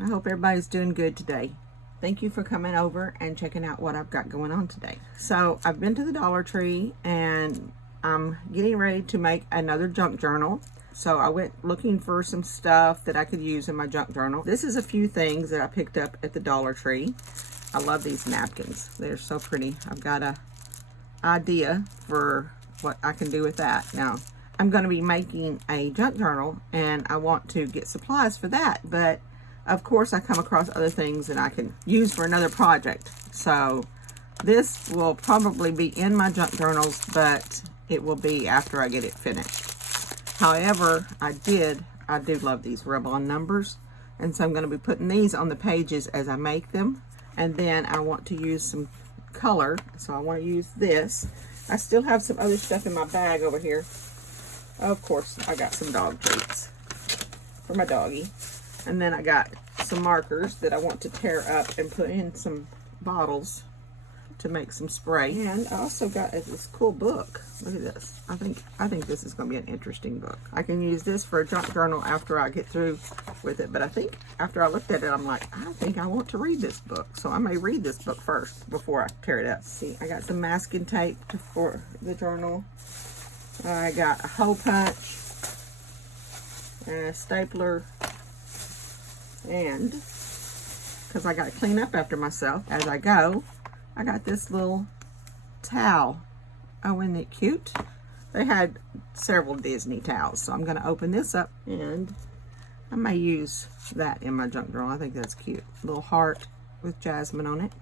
I hope everybody's doing good today. Thank you for coming over and checking out what I've got going on today. So I've been to the Dollar Tree and I'm getting ready to make another junk journal. So I went looking for some stuff that I could use in my junk journal. This is a few things that I picked up at the Dollar Tree. I love these napkins. They're so pretty. I've got an idea for what I can do with that. Now, I'm going to be making a junk journal and I want to get supplies for that, but of course I come across other things that I can use for another project. So this will probably be in my junk journals, but it will be after I get it finished. However, I do love these rub-on numbers, and so I'm going to be putting these on the pages as I make them. And then I want to use some color, so I want to use this. I still have some other stuff in my bag over here. Of course, I got some dog treats for my doggie. And then I got some markers that I want to tear up and put in some bottles to make some spray. And I also got this cool book. Look at this. I think this is going to be an interesting book. I can use this for a junk journal after I get through with it. But I think after I looked at it, I'm like, I think I want to read this book. So I may read this book first before I tear it up. See, I got some masking tape for the journal. I got a hole punch and a stapler. And because I got to clean up after myself as I go, I got this little towel. Oh, isn't it cute? They had several Disney towels, so I'm going to open this up and I may use that in my junk journal. I think that's cute. A little heart with jasmine on it.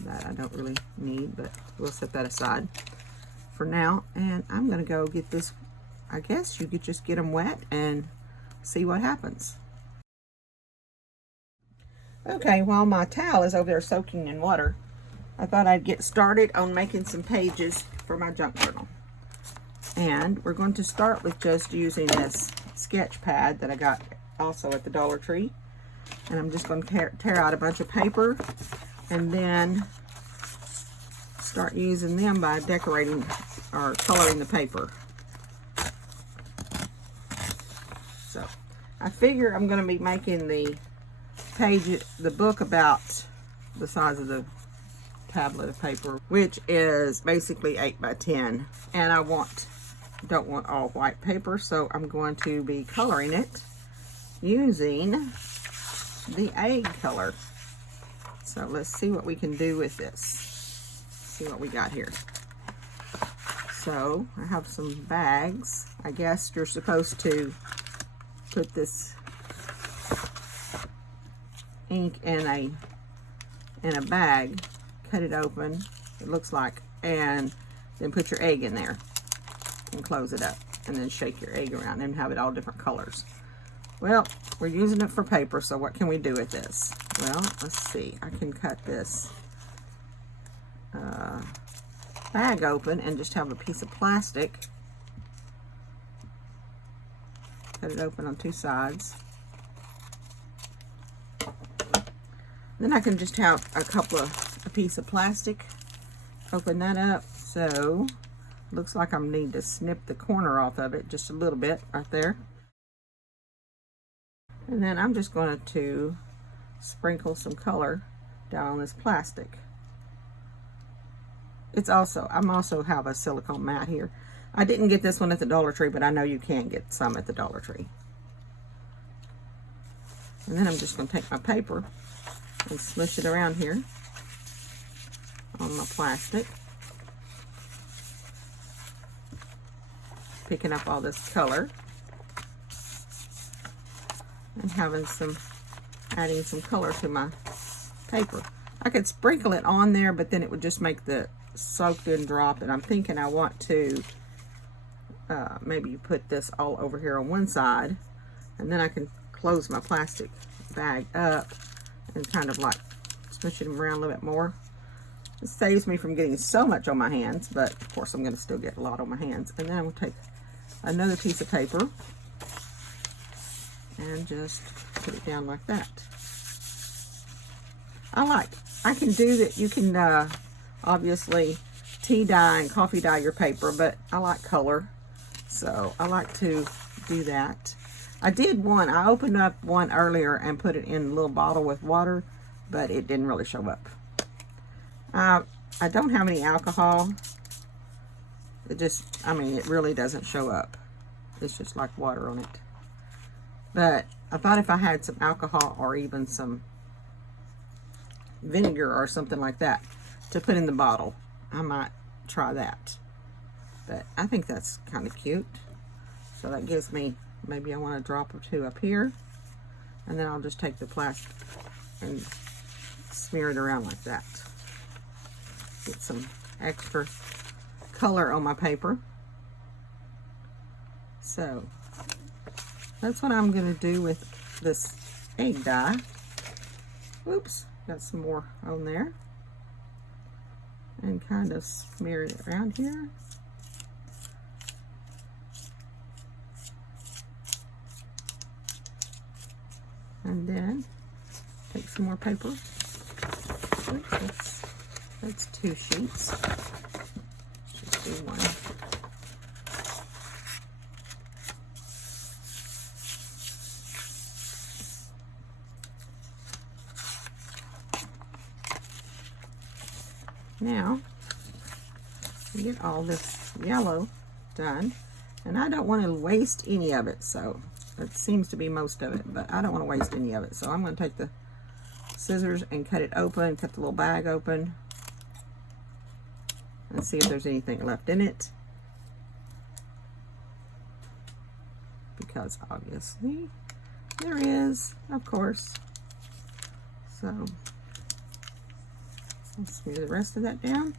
That I don't really need, but we'll set that aside for now. And I'm going to go get this. I guess you could just get them wet and see what happens. Okay, while my towel is over there soaking in water, I thought I'd get started on making some pages for my junk journal. And we're going to start with just using this sketch pad that I got also at the Dollar Tree. And I'm just going to tear out a bunch of paper and then start using them by decorating or coloring the paper. So I figure I'm going to be making the book about the size of the tablet of paper, which is basically 8 by 10, and I don't want all white paper, so I'm going to be coloring it using the egg color. So let's see what we can do with this. See what we got here. So I have some bags. I guess you're supposed to put this ink in a bag, cut it open, it looks like, and then put your egg in there and close it up, and then shake your egg around and have it all different colors. Well, we're using it for paper, so what can we do with this? Well, let's see. I can cut this bag open and just have a piece of plastic, cut it open on two sides. Then I can just have a piece of plastic, open that up. So looks like I need to snip the corner off of it just a little bit right there. And then I'm just going to sprinkle some color down on this plastic. I'm also have a silicone mat here. I didn't get this one at the Dollar Tree, but I know you can get some at the Dollar Tree. And then I'm just going to take my paper and smush it around here on my plastic, picking up all this color and adding some color to my paper. I could sprinkle it on there, but then it would just make the soaked in drop, and I'm thinking I want to maybe put this all over here on one side, and then I can close my plastic bag up and kind of like smush it around a little bit more. It saves me from getting so much on my hands, but of course I'm going to still get a lot on my hands. And then I'm going to take another piece of paper and just put it down like that. I can do that. You can obviously tea dye and coffee dye your paper, but I like color, so I like to do that. I did one. I opened up one earlier and put it in a little bottle with water, but it didn't really show up. I don't have any alcohol. It just, I mean, it really doesn't show up. It's just like water on it. But I thought if I had some alcohol or even some vinegar or something like that to put in the bottle, I might try that. But I think that's kind of cute. So that gives me, maybe I want a drop or two up here. And then I'll just take the plastic and smear it around like that. Get some extra color on my paper. So that's what I'm going to do with this egg dye. Oops, got some more on there. And kind of smear it around here. And then take some more paper. Oops, that's 2 sheets. Just do one. Now, we get all this yellow done, and I don't want to waste any of it, so it seems to be most of it, but I don't want to waste any of it. So I'm going to take the scissors and cut it open, cut the little bag open, and see if there's anything left in it. Because obviously there is, of course. So I'll smear the rest of that down.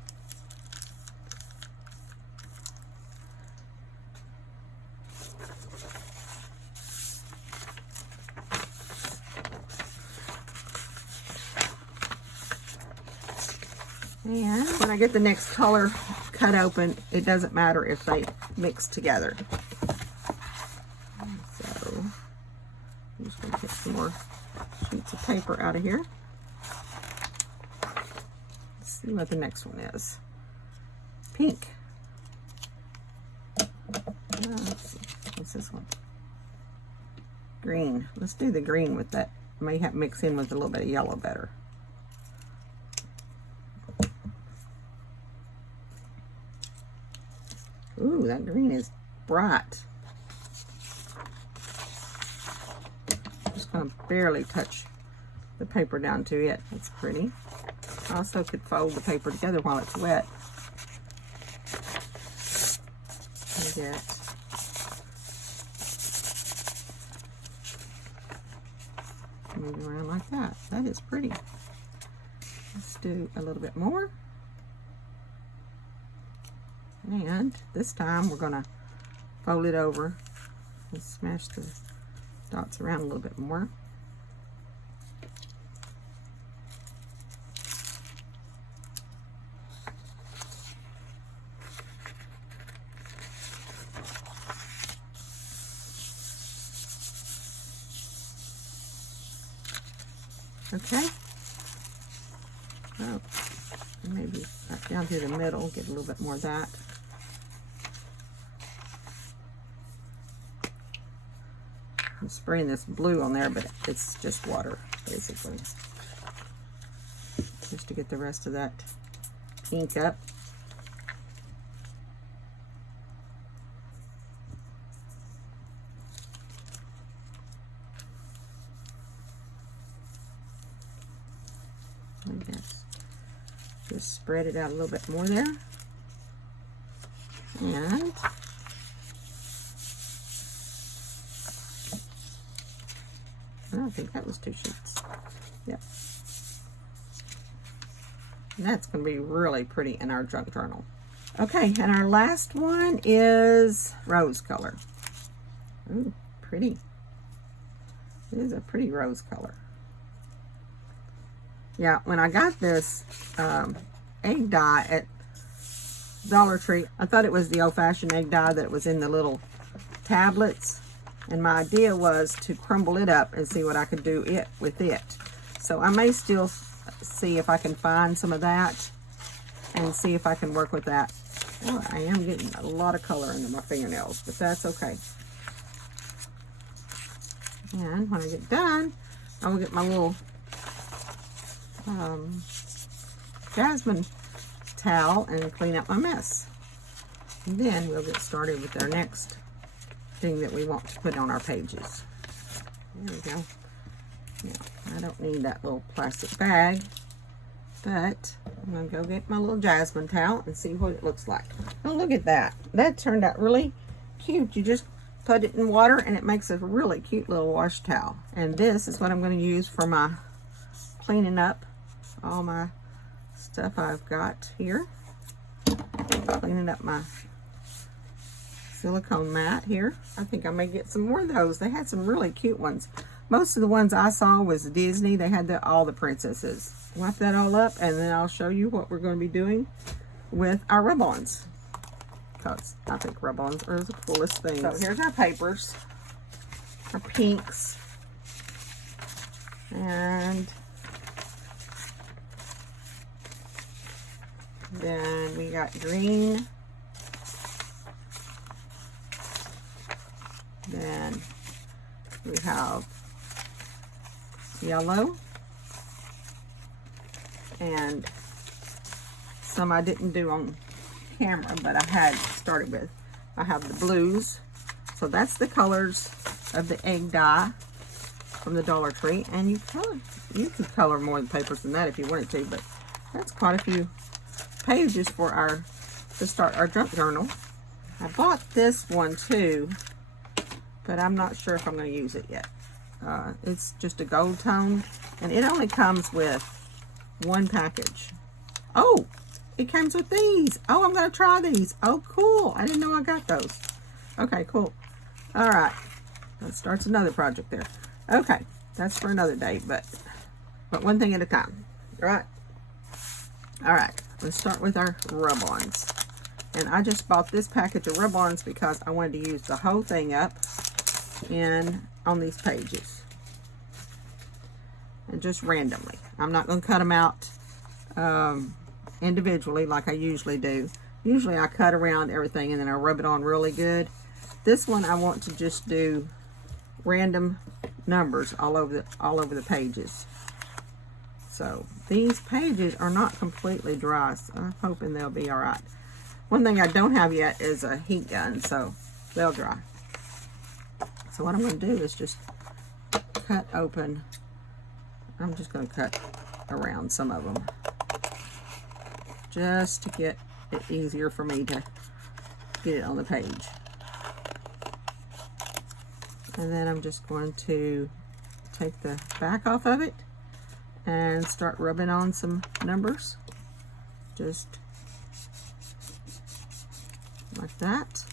And when I get the next color cut open, it doesn't matter if they mix together. So I'm just going to get some more sheets of paper out of here. Let's see what the next one is. Pink. Let's see. What's this one? Green. Let's do the green with that. May have to mix in with a little bit of yellow better. Ooh, that green is bright. Just going to barely touch the paper down to it. That's pretty. I also could fold the paper together while it's wet. And get move around like that. That is pretty. Let's do a little bit more. And this time we're going to fold it over and smash the dots around a little bit more. Okay. Oh, maybe back down through the middle, get a little bit more of that. I'm spraying this blue on there, but it's just water, basically. Just to get the rest of that pink up. I guess just spread it out a little bit more there. And I think that was 2 sheets. Yep. And that's going to be really pretty in our junk journal. Okay, and our last one is rose color. Ooh, pretty. It is a pretty rose color. Yeah, when I got this egg dye at Dollar Tree, I thought it was the old-fashioned egg dye that was in the little tablets. And my idea was to crumble it up and see what I could do with it. So I may still see if I can find some of that and see if I can work with that. Oh, I am getting a lot of color into my fingernails, but that's okay. And when I get done, I will get my little jasmine towel and clean up my mess. And then we'll get started with our next thing that we want to put on our pages. There we go. Now, I don't need that little plastic bag, but I'm going to go get my little jasmine towel and see what it looks like. Oh, look at that. That turned out really cute. You just put it in water and it makes a really cute little wash towel. And this is what I'm going to use for my cleaning up all my stuff I've got here. Cleaning up my silicone mat here. I think I may get some more of those. They had some really cute ones. Most of the ones I saw was Disney. They had all the princesses. Wipe that all up and then I'll show you what we're going to be doing with our rub-ons. Because I think rub-ons are the coolest things. So here's our papers. Our pinks. And then we got green. Then we have yellow. And some I didn't do on camera, but I had started with. I have the blues. So that's the colors of the egg dye from the Dollar Tree. And you could color more papers than that if you wanted to, but that's quite a few pages for to start our junk journal. I bought this one too, but I'm not sure if I'm going to use it yet. It's just a gold tone, and it only comes with one package. Oh, it comes with these. Oh, I'm going to try these. Oh, cool. I didn't know I got those. Okay, cool. All right. That starts another project there. Okay, that's for another day, but one thing at a time. All right. All right. Let's start with our rub-ons. And I just bought this package of rub-ons because I wanted to use the whole thing up on these pages. And just randomly. I'm not going to cut them out individually like I usually do. Usually I cut around everything and then I rub it on really good. This one I want to just do random numbers all over the pages. So these pages are not completely dry, so I'm hoping they'll be all right. One thing I don't have yet is a heat gun, so they'll dry. So what I'm going to do is just cut open. I'm just going to cut around some of them just to get it easier for me to get it on the page. And then I'm just going to take the back off of it and start rubbing on some numbers, just like that.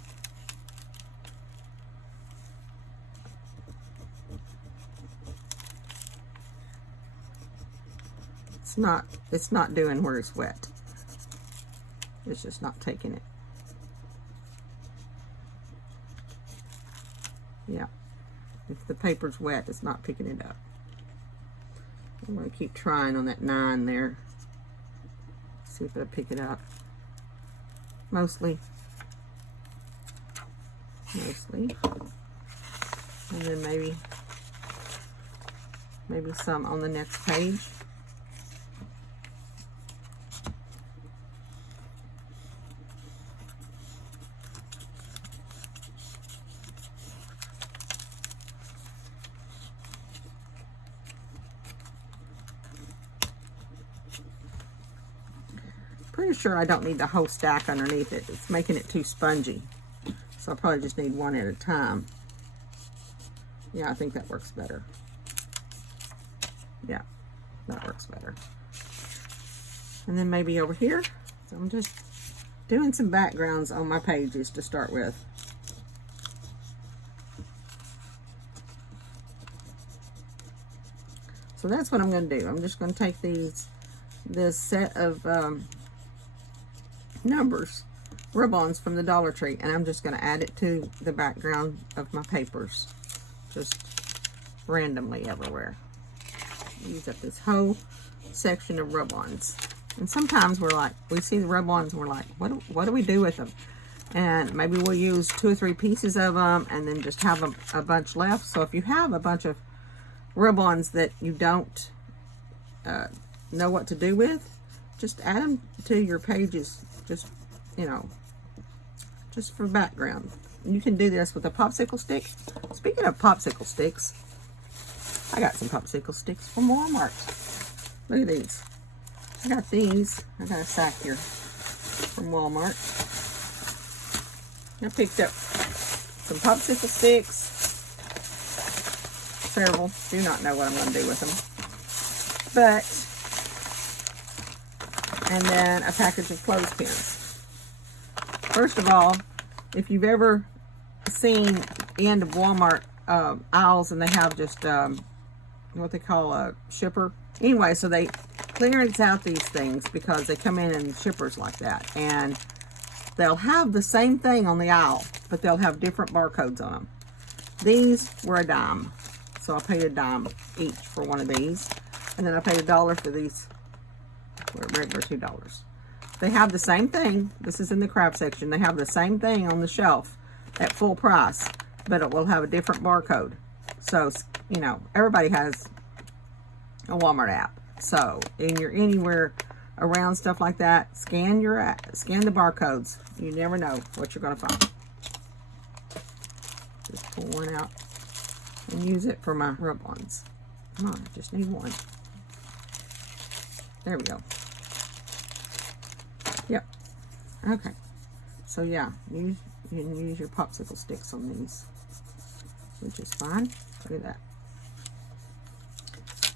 It's not doing where it's wet. It's just not taking it. Yeah, if the paper's wet, it's not picking it up. I'm going to keep trying on that 9 there. See if it'll pick it up. Mostly. And then maybe some on the next page. Pretty sure I don't need the whole stack underneath it. It's making it too spongy. So I'll probably just need one at a time. Yeah, I think that works better. Yeah, that works better. And then maybe over here. So I'm just doing some backgrounds on my pages to start with. So that's what I'm going to do. I'm just going to take this set of numbers, rub-ons from the Dollar Tree, and I'm just going to add it to the background of my papers, just randomly everywhere. Use up this whole section of rub-ons. And sometimes we see the rub-ons and we're like, what do we do with them? and maybe we'll use 2 or 3 pieces of them and then just have a bunch left. So if you have a bunch of ribbons that you don't know what to do with, just add them to your pages, just, you know, just for background. You can do this with a popsicle stick. Speaking of popsicle sticks, I got some popsicle sticks from Walmart. Look at these. I got these. I got a sack here from Walmart. I picked up some popsicle sticks. Several. Do not know what I'm going to do with them. But, and then a package of clothespins. First of all, if you've ever seen the end of Walmart aisles and they have just what they call a shipper. Anyway, so they clearance out these things because they come in shippers like that. And they'll have the same thing on the aisle, but they'll have different barcodes on them. These were a dime. So I paid a dime each for one of these. And then I paid $1 for these. Were regular $2. They have the same thing. This is in the craft section. They have the same thing on the shelf at full price, but it will have a different barcode. So, you know, everybody has a Walmart app. So, and you're anywhere around stuff like that, scan the barcodes. You never know what you're going to find. Just pull one out and use it for my rub-ons. Come on, I just need one. There we go. Yep. Okay. So yeah, you can use your popsicle sticks on these, which is fine. Look at that.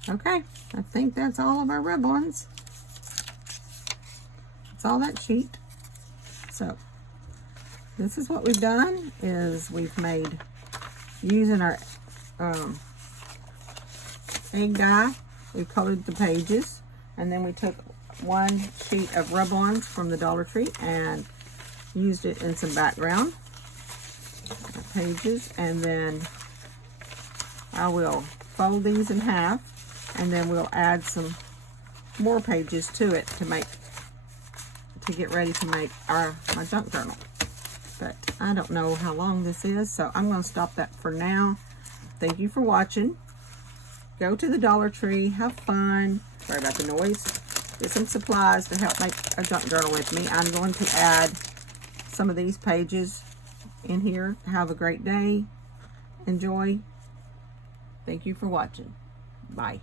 Okay, I think that's all of our ribbons. That's all that sheet. So this is what we've done, is we've made, using our egg dye, we colored the pages, and then we took one sheet of rub-ons from the Dollar Tree and used it in some background pages, and then I will fold these in half, and then we'll add some more pages to it to get ready to make my junk journal. But I don't know how long this is, so I'm going to stop that for now. Thank you for watching. Go to the Dollar Tree, have fun. Sorry about the noise. Get some supplies to help make a junk journal with me. I'm going to add some of these pages in here. Have a great day. Enjoy. Thank you for watching. Bye.